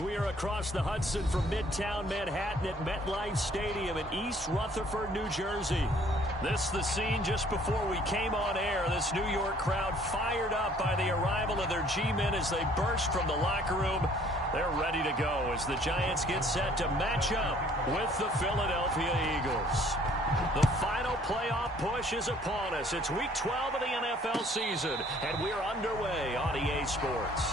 We are across the Hudson from Midtown Manhattan at MetLife Stadium in East Rutherford, New Jersey. This is the scene just before we came on air. This New York crowd fired up by the arrival of their G-men as they burst from the locker room. They're ready to go as the Giants get set to match up with the Philadelphia Eagles. The final playoff push is upon us. It's Week 12 of the NFL season, and we're underway on EA Sports.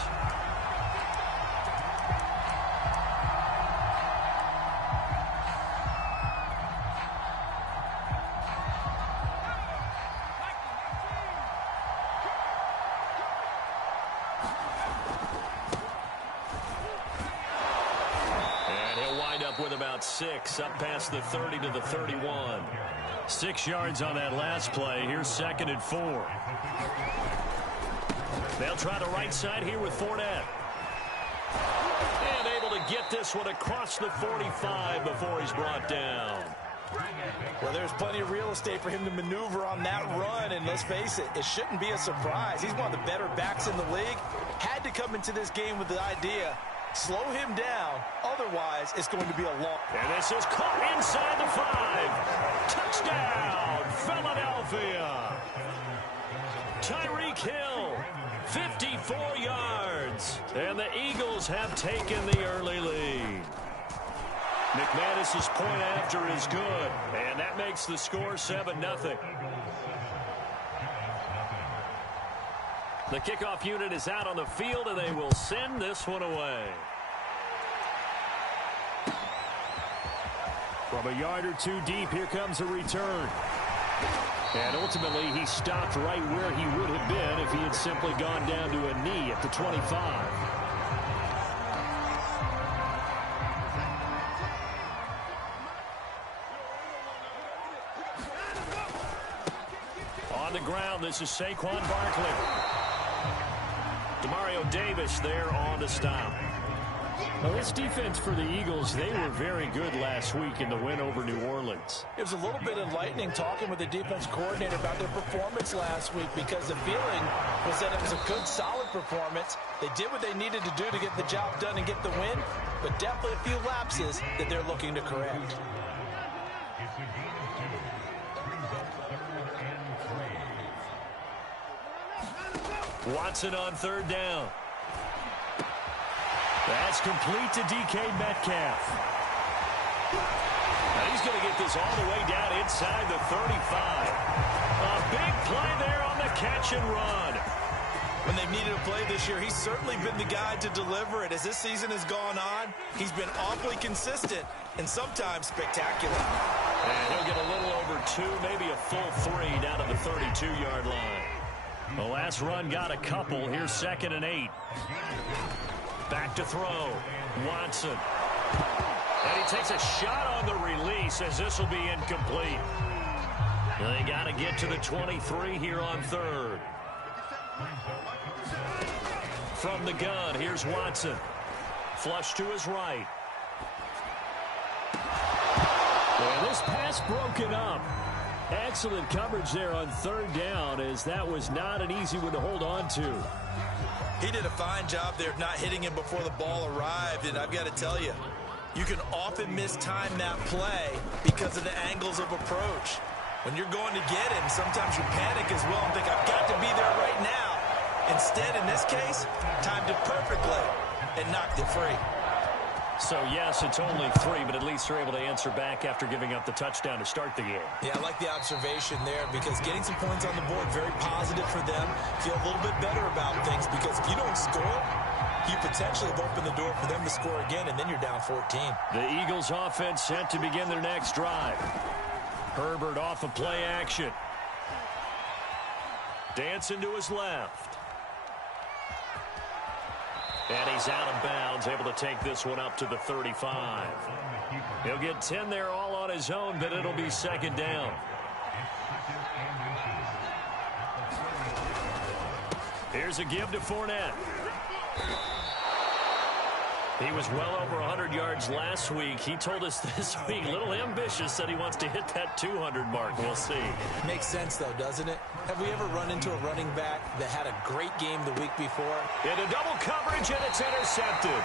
With about 6 up past the 30 to the 31. 6 yards on that last play. Here's 2nd and 4. They'll try the right side here with Fournette. And able to get this one across the 45 before he's brought down. Well, there's plenty of real estate for him to maneuver on that run, and let's face it, it shouldn't be a surprise. He's one of the better backs in the league. Had to come into this game with the idea, slow him down, otherwise it's going to be a long. And this is caught inside the 5. Touchdown, Philadelphia. Tyreek Hill, 54 yards. And the Eagles have taken the early lead. McManus's point after is good, and that makes the score 7-0. The kickoff unit is out on the field, and they will send this one away. From a yard or two deep, here comes a return. And ultimately, he stopped right where he would have been if he had simply gone down to a knee at the 25. On the ground, this is Saquon Barkley. Demario Davis there on the stop. Now, this defense for the Eagles, they were very good last week in the win over New Orleans. It was a little bit enlightening talking with the defense coordinator about their performance last week because the feeling was that it was a good, solid performance. They did what they needed to do to get the job done and get the win, but definitely a few lapses that they're looking to correct. Watson on 3rd down. That's complete to DK Metcalf. Now he's going to get this all the way down inside the 35. A big play there on the catch and run. When they've needed a play this year, he's certainly been the guy to deliver it. As this season has gone on, he's been awfully consistent and sometimes spectacular. And he'll get a little over 2, maybe a full 3 down to the 32-yard line. The last run got a couple. Here's 2nd and 8. Back to throw. Watson. And he takes a shot on the release as this will be incomplete. They got to get to the 23 here on 3rd. From the gun, here's Watson. Flush to his right. And this pass broken up. Excellent coverage there on 3rd down, as that was not an easy one to hold on to. He did a fine job there of not hitting him before the ball arrived, and I've got to tell you, you can often mistime that play because of the angles of approach. When you're going to get him, sometimes you panic as well and think, I've got to be there right now. Instead, in this case, timed it perfectly and knocked it free. So, yes, it's only 3, but at least they're able to answer back after giving up the touchdown to start the game. Yeah, I like the observation there because getting some points on the board, very positive for them. Feel a little bit better about things because if you don't score, you potentially have opened the door for them to score again, and then you're down 14. The Eagles offense set to begin their next drive. Herbert off of play action. Dancing to his left. And he's out of bounds, able to take this one up to the 35. He'll get 10 there all on his own, but it'll be 2nd down. Here's a give to Fournette. He was well over 100 yards last week. He told us this week, a little ambitious, said he wants to hit that 200 mark. We'll see. Makes sense, though, doesn't it? Have we ever run into a running back that had a great game the week before? Into double coverage, and it's intercepted.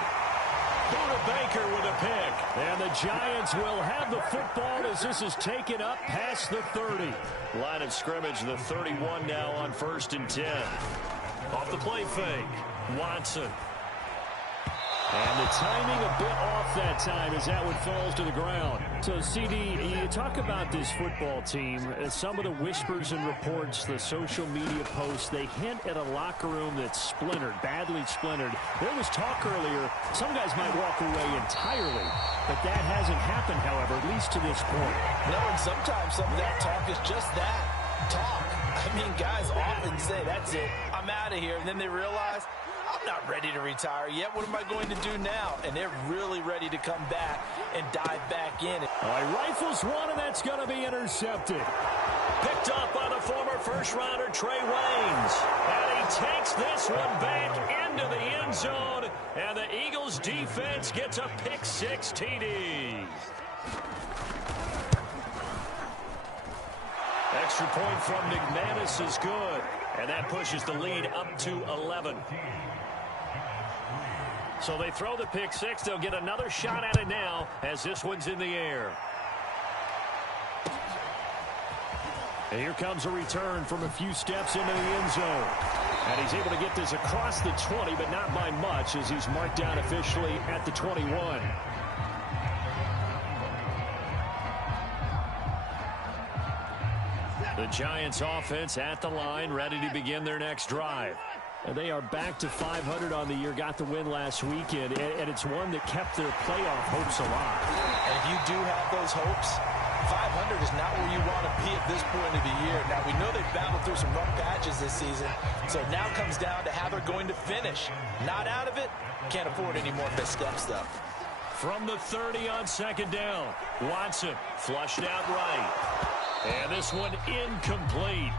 Buda Baker with a pick. And the Giants will have the football as this is taken up past the 30. Line of scrimmage, the 31 now on 1st and 10. Off the play fake, Watson. And the timing a bit off that time as that one falls to the ground. So, CD, you talk about this football team. Some of the whispers and reports, the social media posts, they hint at a locker room that's splintered, badly splintered. There was talk earlier, some guys might walk away entirely. But that hasn't happened, however, at least to this point. No, and sometimes some of that talk is just that, talk. I mean, guys often say, that's it, I'm out of here. And then they realize, I'm not ready to retire yet. What am I going to do now? And they're really ready to come back and dive back in. All right, rifles one, and that's going to be intercepted. Picked up by the former first-rounder Trey Waynes. And he takes this one back into the end zone. And the Eagles defense gets a pick-6 TD. Extra point from McManus is good. And that pushes the lead up to 11. So they throw the pick-6. They'll get another shot at it now as this one's in the air. And here comes a return from a few steps into the end zone. And he's able to get this across the 20, but not by much as he's marked down officially at the 21. The Giants offense at the line, ready to begin their next drive. And they are back to 500 on the year, got the win last weekend, and it's one that kept their playoff hopes alive. And if you do have those hopes, 500 is not where you want to be at this point of the year. Now, we know they've battled through some rough patches this season, so it now comes down to how they're going to finish. Not out of it, can't afford any more missteps, though. From the 30 on 2nd down, Watson flushed out right. And this one incomplete.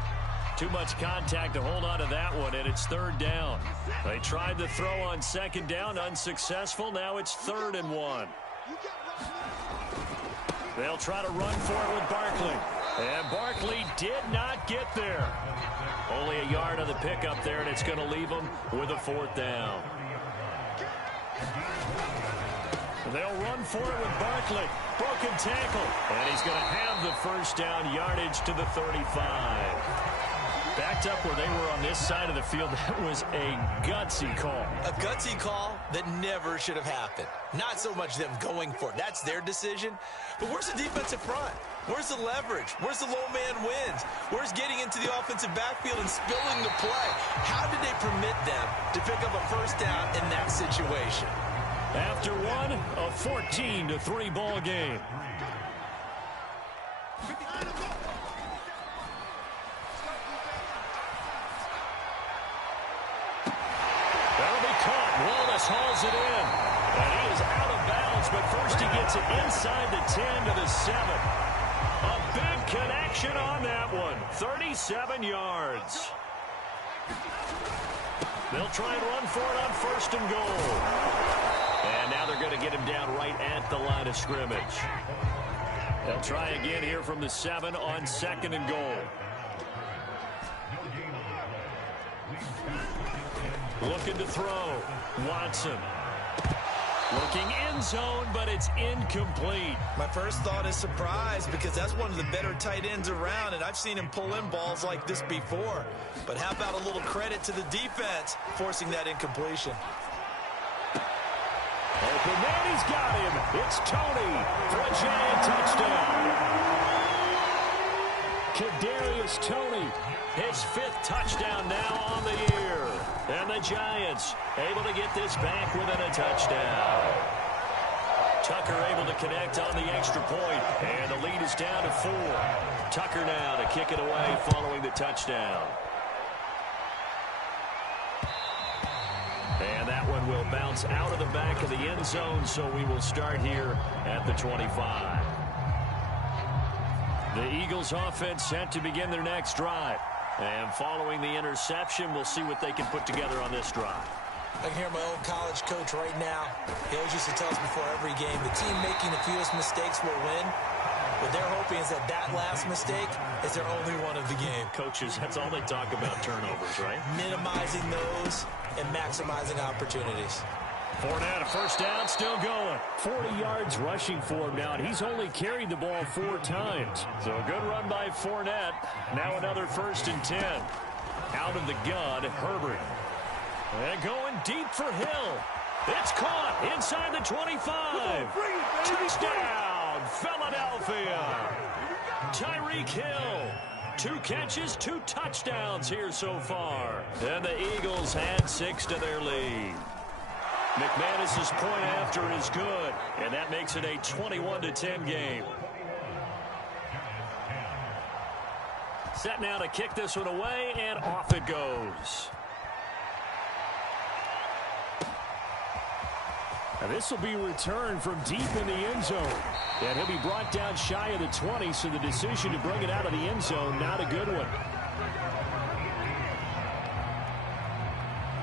Too much contact to hold on to that one, and it's 3rd down. They tried to throw on 2nd down, unsuccessful. Now it's 3rd and 1. They'll try to run for it with Barkley. And Barkley did not get there. Only a yard on the pickup there, and it's going to leave them with a 4th down. They'll run for it with Barkley. Broken tackle. And he's going to have the 1st down, yardage to the 35. Backed up where they were on this side of the field. That was a gutsy call. A gutsy call that never should have happened. Not so much them going for it. That's their decision. But where's the defensive front? Where's the leverage? Where's the low man wins? Where's getting into the offensive backfield and spilling the play? How did they permit them to pick up a 1st down in that situation? After one, a 14-3 ball game. That'll be caught. Wallace hauls it in. And he is out of bounds, but first he gets it inside the 10 to the 7. A big connection on that one. 37 yards. They'll try and run for it on 1st and goal. And now they're going to get him down right at the line of scrimmage. They'll try again here from the 7 on 2nd and goal. Looking to throw. Watson. Looking end zone, but it's incomplete. My first thought is surprise because that's one of the better tight ends around, and I've seen him pull in balls like this before. But how about a little credit to the defense forcing that incompletion? Open man, he's got him. It's Tony for a Giant touchdown. Kadarius Toney, his 5th touchdown now on the year. And the Giants able to get this back within a touchdown. Tucker able to connect on the extra point, and the lead is down to 4. Tucker now to kick it away following the touchdown. And that one will bounce out of the back of the end zone, so we will start here at the 25. The Eagles offense set to begin their next drive. And following the interception, we'll see what they can put together on this drive. I can hear my old college coach right now. He always used to tell us before every game, the team making the fewest mistakes will win. What they're hoping is that last mistake is their only one of the game. Coaches, that's all they talk about, turnovers, right? Minimizing those and maximizing opportunities. Fournette, a first down, still going. 40 yards rushing for him now, and he's only carried the ball 4 times. So a good run by Fournette. Now another 1st and 10. Out of the gun, Herbert. And going deep for Hill. It's caught inside the 25. Touchdown, Philadelphia. Tyreek Hill. 2 catches, 2 touchdowns here so far. And the Eagles add 6 to their lead. McManus's point after is good, and that makes it a 21-10 game. Set now to kick this one away, and off it goes. Now this will be returned from deep in the end zone. And he'll be brought down shy of the 20, so the decision to bring it out of the end zone, not a good one.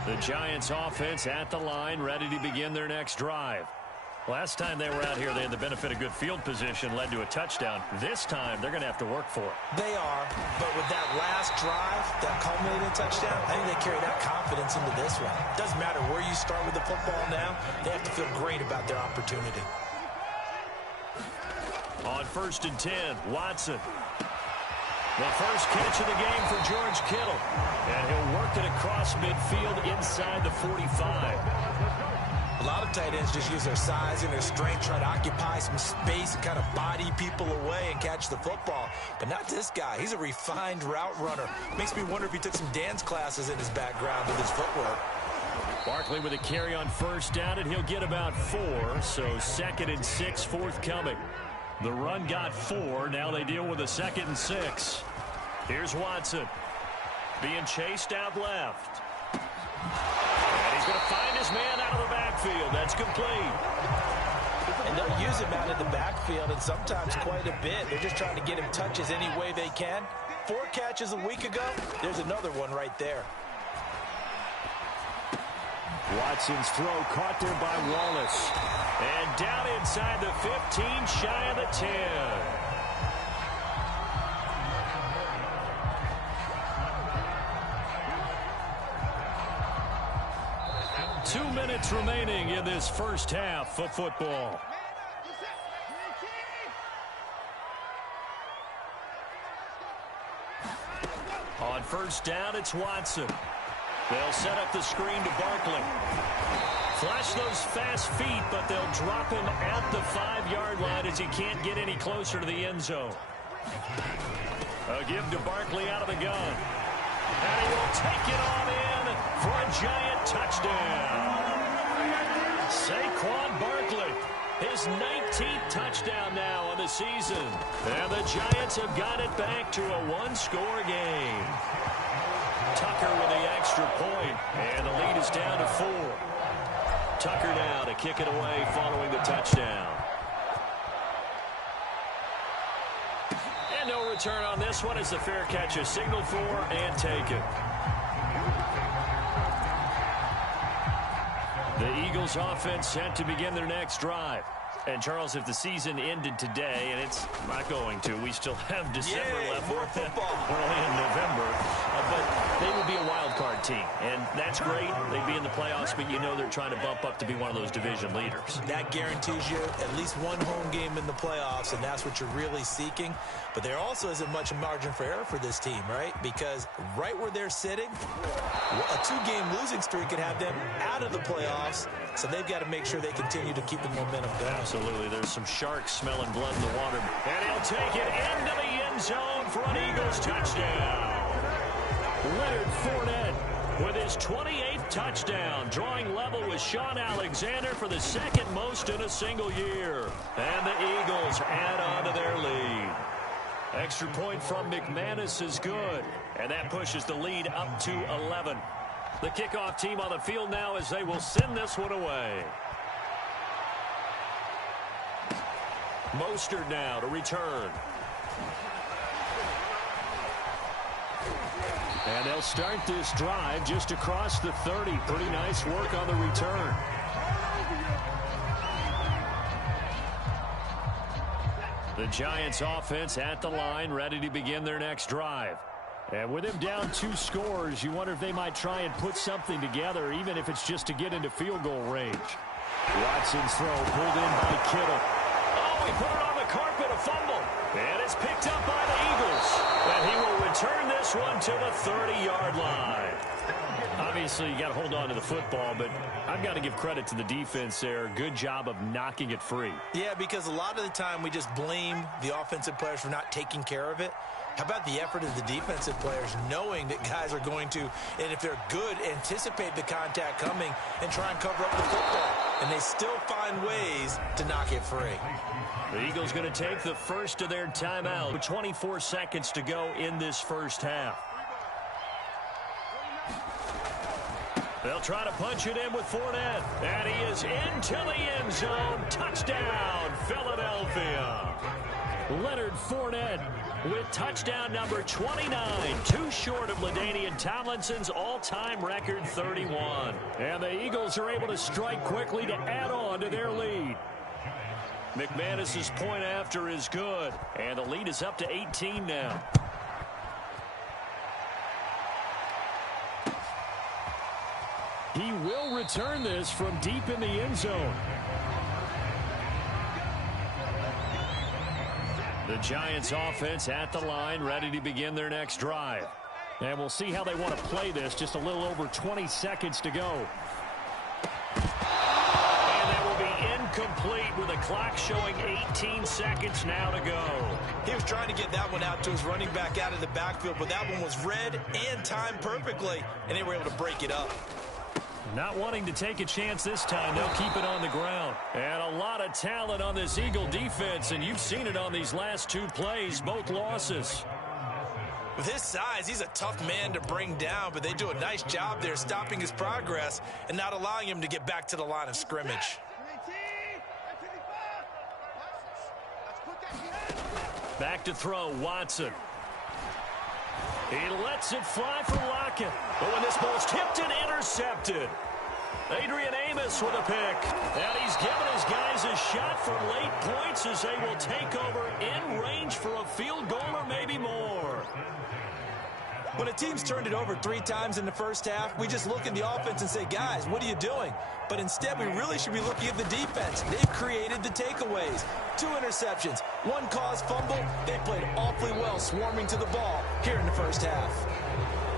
The Giants offense at the line, ready to begin their next drive. Last time they were out here, they had the benefit of good field position, led to a touchdown. This time, they're going to have to work for it. They are, but with that last drive, that culminating touchdown, I think they carry that confidence into this one. Doesn't matter where you start with the football now, they have to feel great about their opportunity. On 1st and 10, Watson. The first catch of the game for George Kittle. And he'll work it across midfield inside the 45. A lot of tight ends just use their size and their strength, try to occupy some space and kind of body people away and catch the football. But not this guy. He's a refined route runner. Makes me wonder if he took some dance classes in his background with his footwork. Barkley with a carry on 1st down, and he'll get about 4. So 2nd and 6 forthcoming. The run got 4. Now they deal with a 2nd and 6. Here's Watson. Being chased out left. And he's going to find his man out of the backfield. That's complete. And they'll use him out of the backfield, and sometimes quite a bit. They're just trying to get him touches any way they can. 4 catches a week ago. There's another one right there. Watson's throw caught there by Wallace. And down inside the 15, shy of the 10. Two minutes remaining in this first half of football. On 1st down, it's Watson. They'll set up the screen to Barkley. Flash those fast feet, but they'll drop him at the 5-yard line as he can't get any closer to the end zone. A give to Barkley out of the gun. And he will take it on in for a giant touchdown. Saquon Barkley, his 19th touchdown now on the season. And the Giants have got it back to a 1-score game. Tucker with the extra point, and the lead is down to 4. Tucker now to kick it away following the touchdown. And no return on this one as the fair catch is signaled for and taken. The Eagles offense set to begin their next drive. And, Charles, if the season ended today, and it's not going to, we still have December left. More football. We're only in November. But they would be a wild card team. And that's great. They'd be in the playoffs, but you know they're trying to bump up to be one of those division leaders. That guarantees you at least one home game in the playoffs, and that's what you're really seeking. But there also isn't much margin for error for this team, right? Because right where they're sitting, a 2-game losing streak could have them out of the playoffs. So they've got to make sure they continue to keep the momentum going. Absolutely. There's some sharks smelling blood in the water. And he'll take it into the end zone for an Eagles touchdown. Leonard Fournette with his 28th touchdown, drawing level with Sean Alexander for the 2nd most in a single year. And the Eagles add on to their lead. Extra point from McManus is good. And that pushes the lead up to 11. The kickoff team on the field now as they will send this one away. Mostert now to return. And they'll start this drive just across the 30. Pretty nice work on the return. The Giants offense at the line, ready to begin their next drive. And with him down 2 scores, you wonder if they might try and put something together, even if it's just to get into field goal range. Watson's throw pulled in by Kittle. Oh, he put it on the carpet, a fumble. And it's picked up by the Eagles. And he will return this one to the 30-yard line. Obviously, you got to hold on to the football, but I've got to give credit to the defense there. Good job of knocking it free. Yeah, because a lot of the time we just blame the offensive players for not taking care of it. How about the effort of the defensive players knowing that guys are going to, and if they're good, anticipate the contact coming and try and cover up the football. And they still find ways to knock it free. The Eagles going to take the first of their timeout with 24 seconds to go in this first half. They'll try to punch it in with Fournette. And he is into the end zone. Touchdown, Philadelphia. Leonard Fournette with touchdown number 29, too short of LaDainian Tomlinson's all-time record 31. And the Eagles are able to strike quickly to add on to their lead. McManus's point after is good, and the lead is up to 18 now. He will return this from deep in the end zone. The Giants offense at the line, ready to begin their next drive. And we'll see how they want to play this. Just a little over 20 seconds to go. And that will be incomplete with the clock showing 18 seconds now to go. He was trying to get that one out to his running back out of the backfield, but that one was read and timed perfectly, and they were able to break it up. Not wanting to take a chance this time, they'll keep it on the ground. And a lot of talent on this Eagle defense, and you've seen it on these last 2 plays, both losses. With his size, he's a tough man to bring down, but they do a nice job there stopping his progress and not allowing him to get back to the line of scrimmage. Back to throw, Watson. He lets it fly for Lockett. But when this ball's tipped and intercepted. Adrian Amos with a pick. And he's given his guys a shot for late points as they will take over in range for a field goal or maybe more. When a team's turned it over 3 times in the first half, we just look at the offense and say, guys, what are you doing? But instead, we really should be looking at the defense. They've created the takeaways. 2 interceptions, 1 caused fumble. They played awfully well swarming to the ball here in the first half.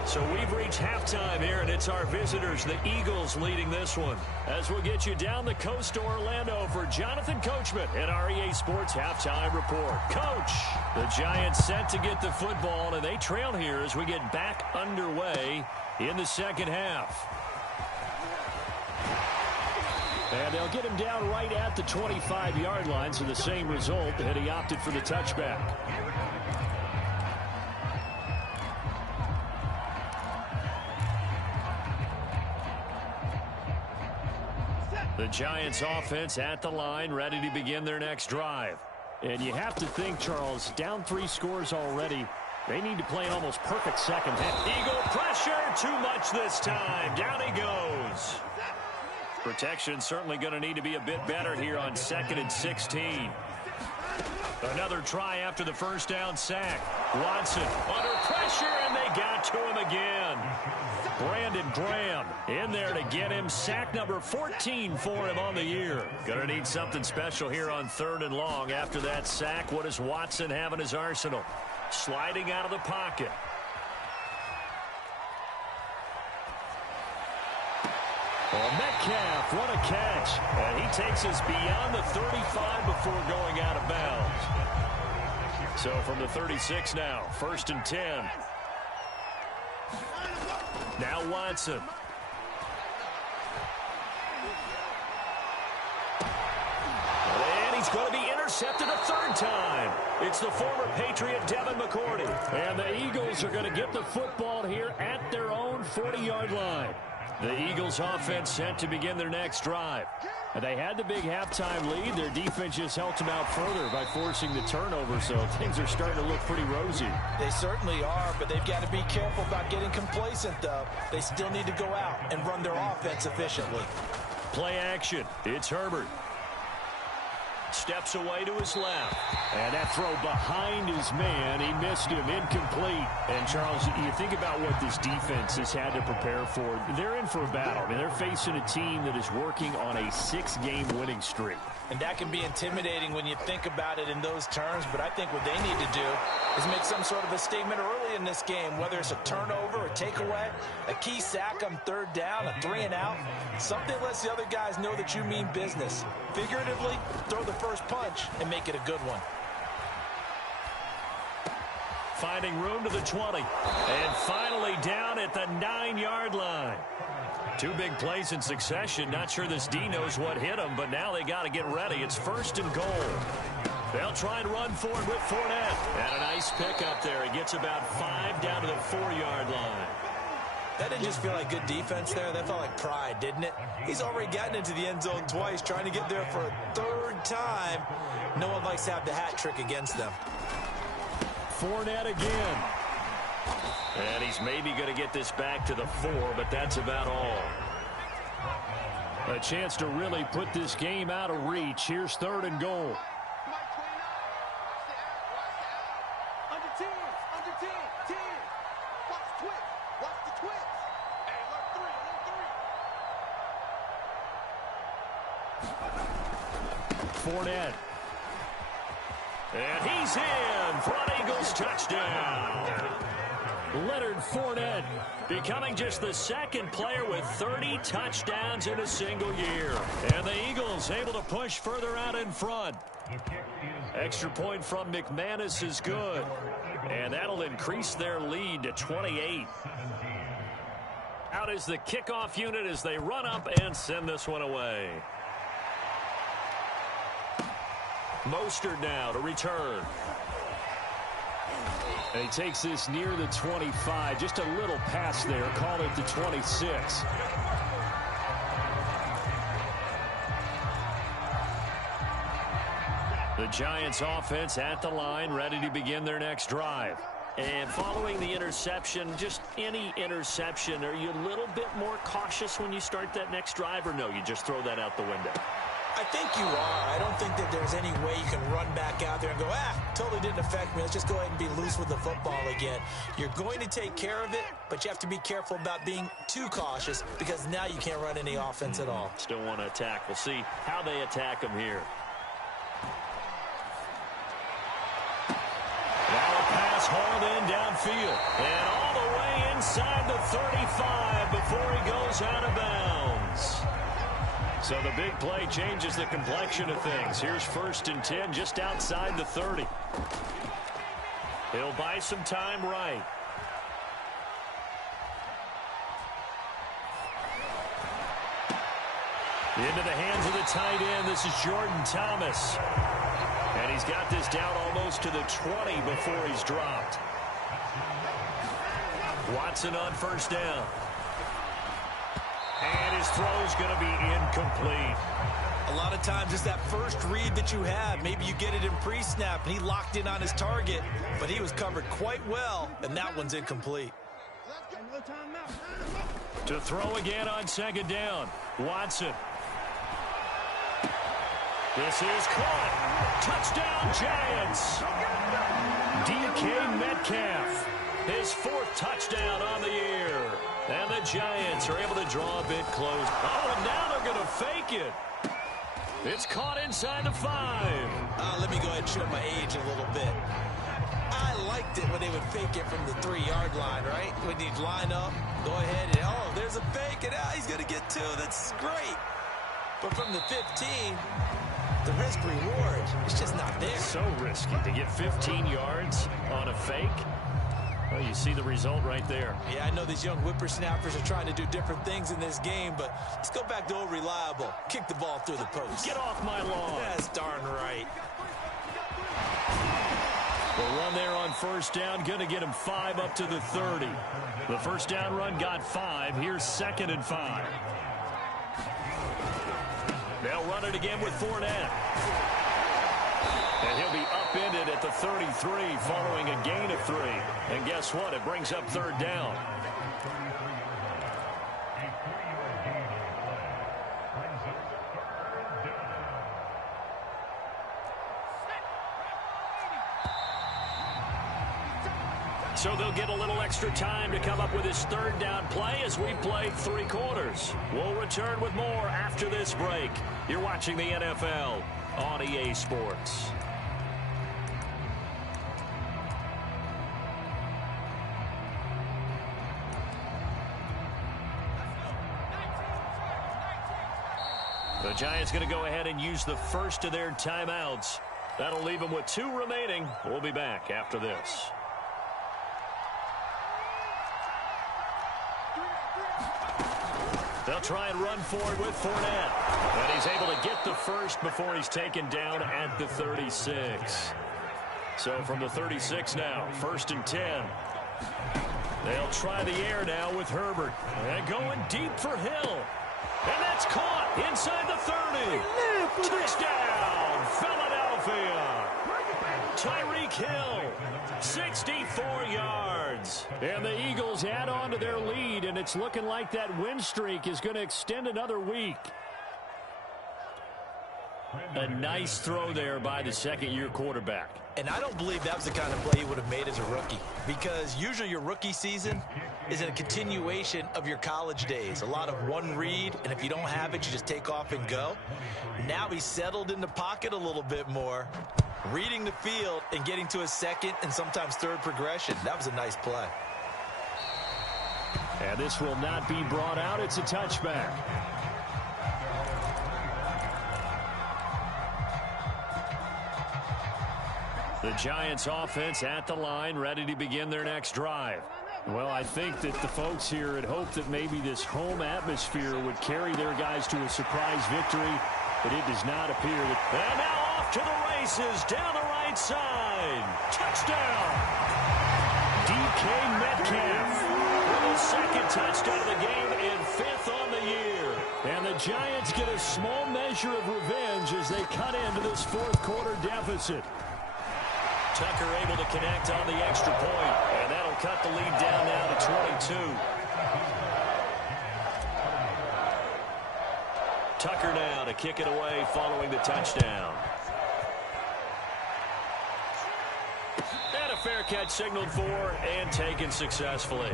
So we've reached halftime here, and it's our visitors, the Eagles, leading this one. As we'll get you down the coast to Orlando for Jonathan Coachman at our EA Sports Halftime Report. Coach, the Giants set to get the football, and they trail here as we get back underway in the second half. And they'll get him down right at the 25-yard line, so the same result, and he opted for the touchback. The Giants offense at the line, ready to begin their next drive. And you have to think, Charles, down 3 scores already. They need to play an almost perfect second half. Eagle pressure, too much this time. Down he goes. Protection certainly going to need to be a bit better here on 2nd and 16. Another try after the first down sack. Watson under pressure, and they got to him again. Brandon Graham in there to get him. Sack number 14 for him on the year. Going to need something special here on 3rd and long. After that sack, what does Watson have in his arsenal? Sliding out of the pocket. Well, Metcalf, what a catch. And he takes us beyond the 35 before going out of bounds. So from the 36 now, 1st and 10. Now Watson. And he's going to be intercepted a 3rd time. It's the former Patriot Devin McCourty. And the Eagles are going to get the football here at their own 40-yard line. The Eagles offense set to begin their next drive. And they had the big halftime lead. Their defense just helped them out further by forcing the turnover, so things are starting to look pretty rosy. They certainly are, but they've got to be careful about getting complacent, though. They still need to go out and run their offense efficiently. Play action. It's Herbert. steps away to his left. And that throw behind his man, he missed him, incomplete. And, Charles, you think about what this defense has had to prepare for. They're in for a battle. I mean, they're facing a team that is working on a 6-game winning streak. And that can be intimidating when you think about it in those terms, but I think what they need to do is make some sort of a statement early in this game, whether it's a turnover, a takeaway, a key sack on third down, a 3-and-out. Something lets the other guys know that you mean business. Figuratively, throw the first punch and make it a good one. Finding room to the 20. And finally down at the 9-yard line. 2 big plays in succession. Not sure this D knows what hit him, but now they got to get ready. It's 1st and goal. They'll try and run for it with Fournette. And a nice pickup there. He gets about 5 down to the 4-yard line. That didn't just feel like good defense there. That felt like pride, didn't it? He's already gotten into the end zone twice, trying to get there for a 3rd time. No one likes to have the hat trick against them. Fournette again. And he's maybe going to get this back to the 4, but that's about all. A chance to really put this game out of reach. Here's 3rd and goal. Fournette. And he's in for an Eagles touchdown. Leonard Fournette becoming just the 2nd player with 30 touchdowns in a single year. And the Eagles able to push further out in front. Extra point from McManus is good. And that'll increase their lead to 28. Out is the kickoff unit as they run up and send this one away. Mostert now to return. And he takes this near the 25. Just a little pass there. Call it the 26. The Giants offense at the line, ready to begin their next drive. And following the interception, just any interception, are you a little bit more cautious when you start that next drive, or no, you just throw that out the window? I think you are. I don't think that there's any way you can run back out there and go, totally didn't affect me. Let's just go ahead and be loose with the football again. You're going to take care of it, but you have to be careful about being too cautious because now you can't run any offense at all. Still want to attack. We'll see how they attack them here. Now a pass hauled in downfield. And all the way inside the 35 before he goes out of bounds. So the big play changes the complexion of things. Here's 1st and 10 just outside the 30. He'll buy some time right. Into the hands of the tight end. This is Jordan Thomas. And he's got this down almost to the 20 before he's dropped. Watson on 1st down. And his throw's going to be incomplete. A lot of times it's that first read that you have. Maybe you get it in pre-snap, and he locked in on his target, but he was covered quite well, and that one's incomplete. To throw again on 2nd down. Watson. This is caught. Touchdown, Giants. DK Metcalf. His 4th touchdown on the year. And the Giants are able to draw a bit close. Oh, and now they're going to fake it. It's caught inside the 5. Let me go ahead and show my age a little bit. I liked it when they would fake it from the 3-yard line, right? When you'd line up, go ahead, and there's a fake, and he's going to get 2. That's great. But from the 15, the risk-reward is just not there. So risky to get 15 yards on a fake. Well, you see the result right there. Yeah, I know these young whippersnappers are trying to do different things in this game, but let's go back to old reliable. Kick the ball through the post. Get off my lawn. That's darn right. The run there on 1st down, going to get him 5 up to the 30. The 1st down run got 5. Here's 2nd and 5. They'll run it again with Fournette. And he'll be upended at the 33 following a gain of 3. And guess what? It brings up 3rd down. So they'll get a little extra time to come up with his third down play as we've played 3 quarters. We'll return with more after this break. You're watching the NFL on EA Sports. The Giants going to go ahead and use the first of their timeouts. That'll leave them with 2 remaining. We'll be back after this. They'll try and run forward with Fournette. But he's able to get the first before he's taken down at the 36. So from the 36 now, 1st and 10. They'll try the air now with Herbert. And going deep for Hill. And that's caught inside the 30. Touchdown, Philadelphia. Tyreek Hill, 64 yards. And the Eagles add on to their lead, and it's looking like that win streak is going to extend another week. A nice throw there by the second-year quarterback. And I don't believe that was the kind of play he would have made as a rookie, because usually your rookie season is a continuation of your college days. A lot of one read, and if you don't have it, you just take off and go. Now he's settled in the pocket a little bit more, reading the field and getting to a second and sometimes third progression. That was a nice play. And this will not be brought out. It's a touchback. The Giants offense at the line, ready to begin their next drive. Well, I think that the folks here had hoped that maybe this home atmosphere would carry their guys to a surprise victory, but it does not appear that. And now off to the races, down the right side. Touchdown! DK Metcalf with a second touchdown of the game and 5th on the year. And the Giants get a small measure of revenge as they cut into this 4th quarter deficit. Tucker able to connect on the extra point, and that'll cut the lead down now to 22. Tucker now to kick it away following the touchdown. And a fair catch signaled for and taken successfully.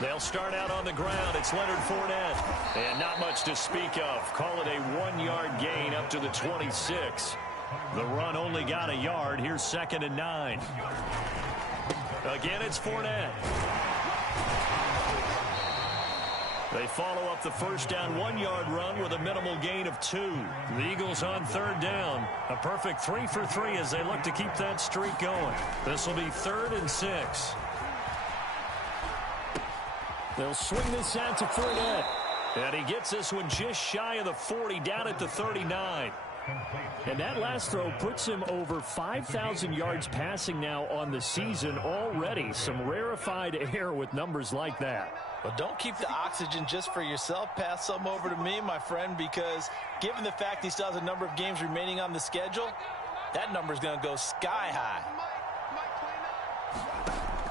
They'll start out on the ground. It's Leonard Fournette. And not much to speak of. Call it a 1-yard gain up to the 26. The run only got a yard. Here's 2nd and 9. Again, it's Fournette. They follow up the first down 1-yard run with a minimal gain of 2. The Eagles on 3rd down. A perfect 3 for 3 as they look to keep that streak going. This will be 3rd and 6. They'll swing this out to Fournette. And he gets this one just shy of the 40, down at the 39. And that last throw puts him over 5,000 yards passing now on the season already. Some rarefied air with numbers like that. Well, don't keep the oxygen just for yourself. Pass some over to me, my friend, because given the fact he still has a number of games remaining on the schedule, that number is going to go sky high.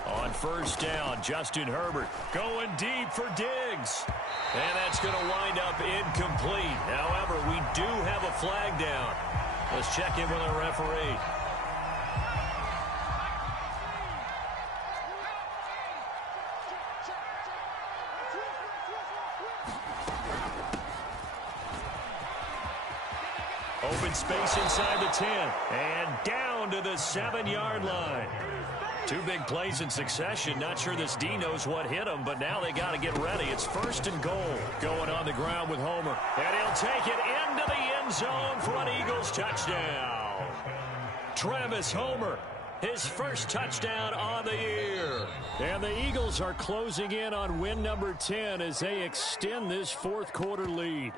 On 1st down, Justin Herbert going deep for Diggs. And that's going to wind up incomplete. However, we do have a flag down. Let's check in with our referee. Open space inside the 10. And down to the 7-yard line. 2 big plays in succession. Not sure this D knows what hit him, but now they got to get ready. It's 1st and goal. Going on the ground with Homer. And he'll take it into the end zone for an Eagles touchdown. Travis Homer, his first touchdown on the year. And the Eagles are closing in on win number 10 as they extend this 4th quarter lead.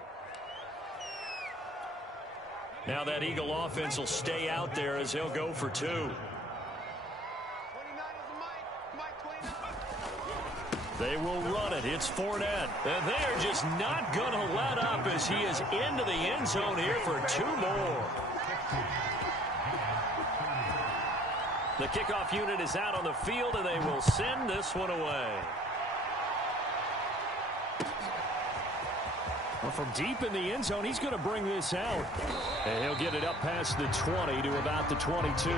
Now that Eagle offense will stay out there as they'll go for 2. They will run it. It's Fournette. And they're just not going to let up as he is into the end zone here for 2 more. The kickoff unit is out on the field, and they will send this one away. Well, from deep in the end zone, he's going to bring this out. And he'll get it up past the 20 to about the 22.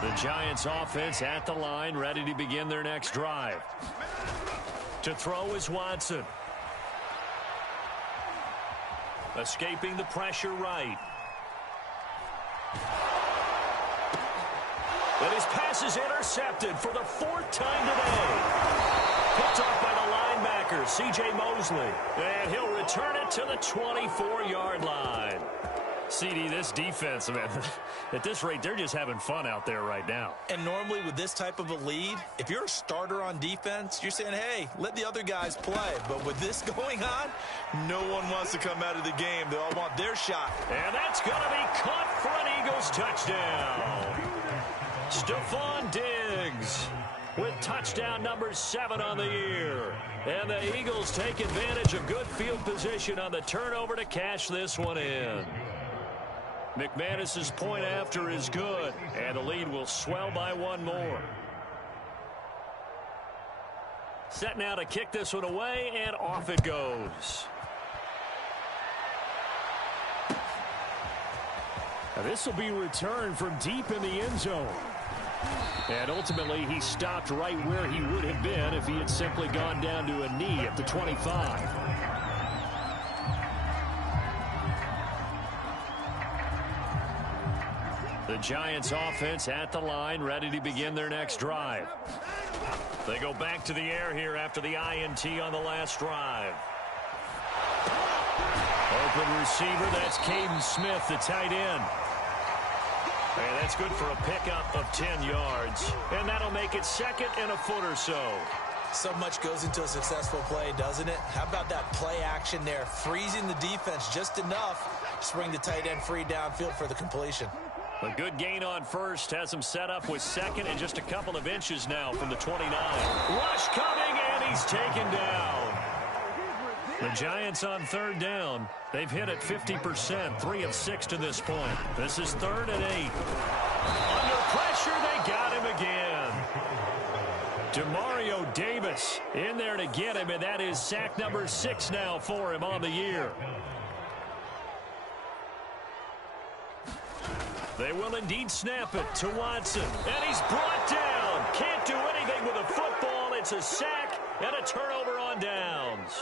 The Giants offense at the line, ready to begin their next drive. To throw is Watson. Escaping the pressure right. And his pass is intercepted for the 4th time today. Picked off by the linebacker, C.J. Mosley. And he'll return it to the 24-yard line. CD, this defense, man, at this rate, they're just having fun out there right now. And normally with this type of a lead, if you're a starter on defense, you're saying, hey, let the other guys play. But with this going on, no one wants to come out of the game. They all want their shot. And that's going to be caught for an Eagles touchdown. Stephon Diggs with touchdown number 7 on the year. And the Eagles take advantage of good field position on the turnover to cash this one in. McManus's point after is good, and the lead will swell by 1 more. Set now to kick this one away, and off it goes. Now this will be returned from deep in the end zone. And ultimately, he stopped right where he would have been if he had simply gone down to a knee at the 25. The Giants offense at the line, ready to begin their next drive. They go back to the air here after the INT on the last drive. Open receiver, that's Caden Smith, the tight end. And that's good for a pickup of 10 yards. And that'll make it 2nd and a foot or so. So much goes into a successful play, doesn't it? How about that play action there? Freezing the defense just enough to bring the tight end free downfield for the completion. A good gain on first has him set up with 2nd and just a couple of inches now from the 29. Rush coming, and he's taken down. The Giants on 3rd down. They've hit at 50%, 3 of 6 to this point. This is 3rd and 8. Under pressure, they got him again. Demario Davis in there to get him, and that is sack number 6 now for him on the year. They will indeed snap it to Watson. And he's brought down. Can't do anything with a football. It's a sack and a turnover on downs.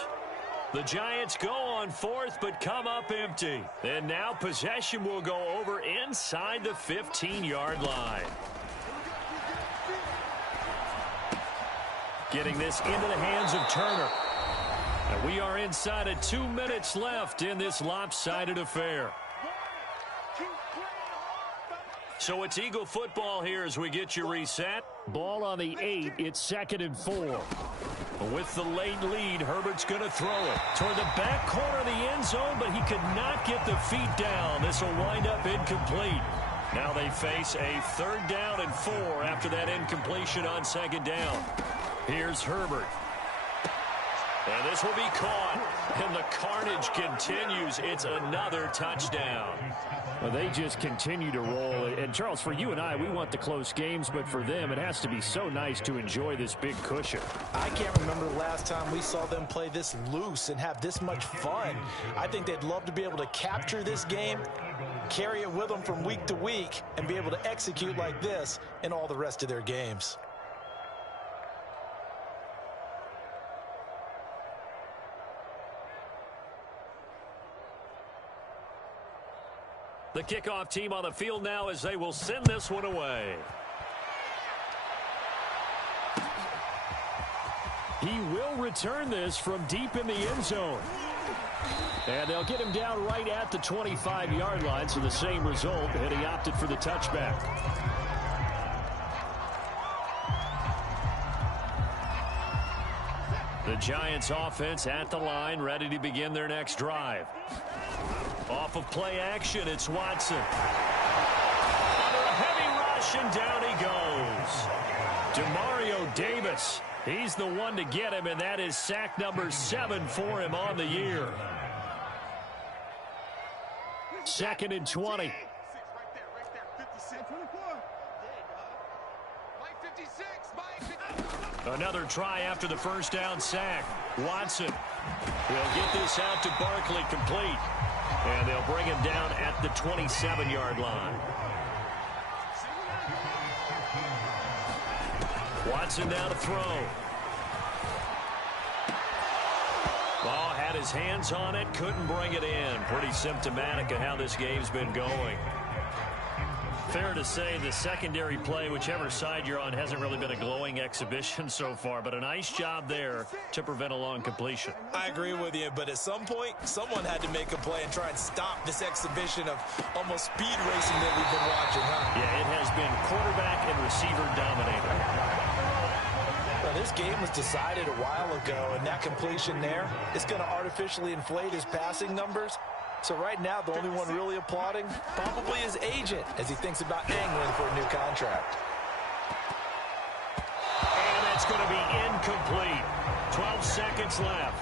The Giants go on 4th but come up empty. And now possession will go over inside the 15-yard line. Getting this into the hands of Turner. And we are inside of 2 minutes left in this lopsided affair. So it's Eagle football here as we get you reset. Ball on the 8. It's 2nd and 4. With the late lead, Herbert's going to throw it toward the back corner of the end zone, but he could not get the feet down. This will wind up incomplete. Now they face a 3rd down and 4 after that incompletion on 2nd down. Here's Herbert. And this will be caught. And the carnage continues. It's another touchdown. Well, they just continue to roll. And, Charles, for you and I, we want the close games, but for them, it has to be so nice to enjoy this big cushion. I can't remember the last time we saw them play this loose and have this much fun. I think they'd love to be able to capture this game, carry it with them from week to week, and be able to execute like this in all the rest of their games. The kickoff team on the field now as they will send this one away. He will return this from deep in the end zone. And they'll get him down right at the 25-yard line, so the same result, and he opted for the touchback. The Giants offense at the line, ready to begin their next drive. Off of play action, it's Watson. Under a heavy rush, and down he goes. Demario Davis, he's the one to get him, and that is sack number 7 for him on the year. 2nd and 20. Another try after the first down sack. Watson will get this out to Barkley complete. And they'll bring him down at the 27-yard line. Watson now to throw. Ball had his hands on it, couldn't bring it in. Pretty symptomatic of how this game's been going. Fair to say the secondary play, whichever side you're on, hasn't really been a glowing exhibition so far, but a nice job there to prevent a long completion. I agree with you, but at some point, someone had to make a play and try and stop this exhibition of almost speed racing that we've been watching, huh? Yeah, it has been quarterback and receiver dominated. Well, this game was decided a while ago, and that completion there is going to artificially inflate his passing numbers. So right now, the only one really applauding probably his agent as he thinks about angling for a new contract. And that's going to be incomplete. 12 seconds left.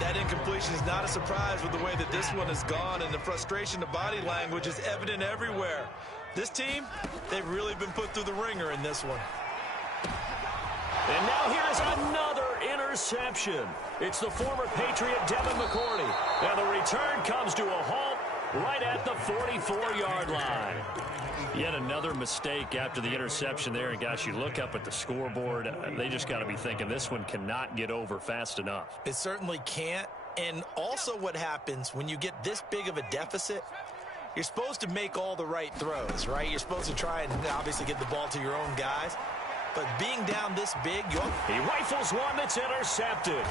That incompletion is not a surprise with the way that this one has gone, and the frustration of body language is evident everywhere. This team, they've really been put through the ringer in this one. And now here's another interception. It's the former Patriot Devin McCourty. And the return comes to a halt right at the 44-yard line. Yet another mistake after the interception there. And, gosh, you look up at the scoreboard, they just got to be thinking this one cannot get over fast enough. It certainly can't. And also what happens when you get this big of a deficit, you're supposed to make all the right throws, right? You're supposed to try and obviously get the ball to your own guys. But being down this big, he rifles one that's intercepted.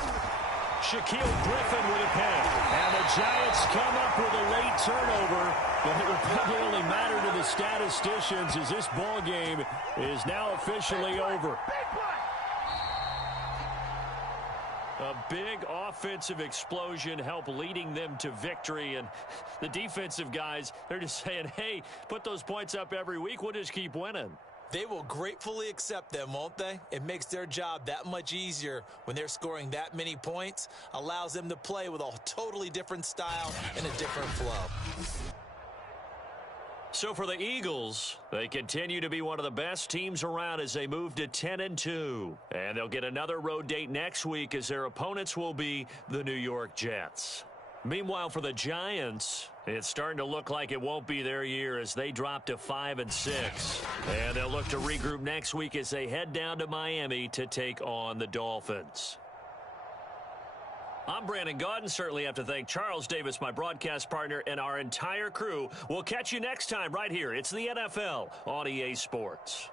Shaquille Griffin with a pick. And the Giants come up with a late turnover. But it will probably only matter to the statisticians as this ball game is now officially over. A big offensive explosion helped leading them to victory. And the defensive guys, they're just saying, hey, put those points up every week. We'll just keep winning. They will gratefully accept them, won't they? It makes their job that much easier when they're scoring that many points. Allows them to play with a totally different style and a different flow. So for the Eagles, they continue to be one of the best teams around as they move to 10-2. And they'll get another road date next week as their opponents will be the New York Jets. Meanwhile, for the Giants, it's starting to look like it won't be their year as they drop to 5-6. And they'll look to regroup next week as they head down to Miami to take on the Dolphins. I'm Brandon Gaudin. Certainly have to thank Charles Davis, my broadcast partner, and our entire crew. We'll catch you next time right here. It's the NFL on EA Sports.